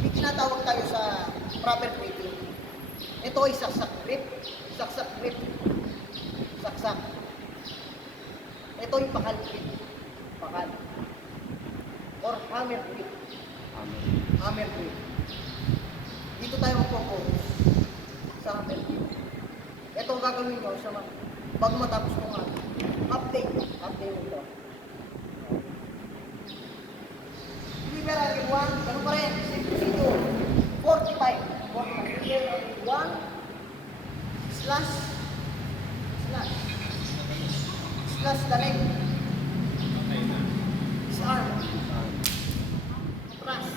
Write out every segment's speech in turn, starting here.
May tinatawag tayo sa proper gripping. Ito ay saksak grip. Saksak grip. Saksak. Ito ay pakal grip. Pakal. Or hammer grip. Hammer grip. Dito tayo mag-focus sa hammer grip. Ito ang gagawin nyo sa bago matapos kong update. Update mo ito. Hindi meron yung 1, ganun pa rin. Same procedure. 45. 1 slash slash slash the leg. Disarm. Press.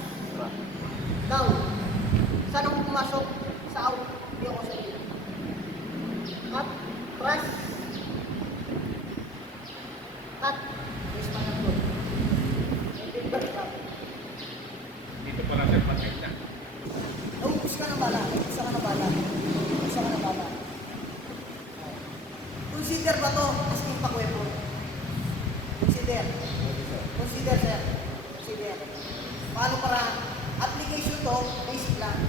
Down. Saan ako pumasok? Sa out. Hindi ako sa leg. Up. Press. Cut. Yes, manang doon. And then back up. Dito pala sir, perfect na. Naubos ka na bala. Isa ka na bala. Isa ka na bala. Consider ba to as impact weapon? Consider. Consider, sir. Consider. Paano para application to, basic lang.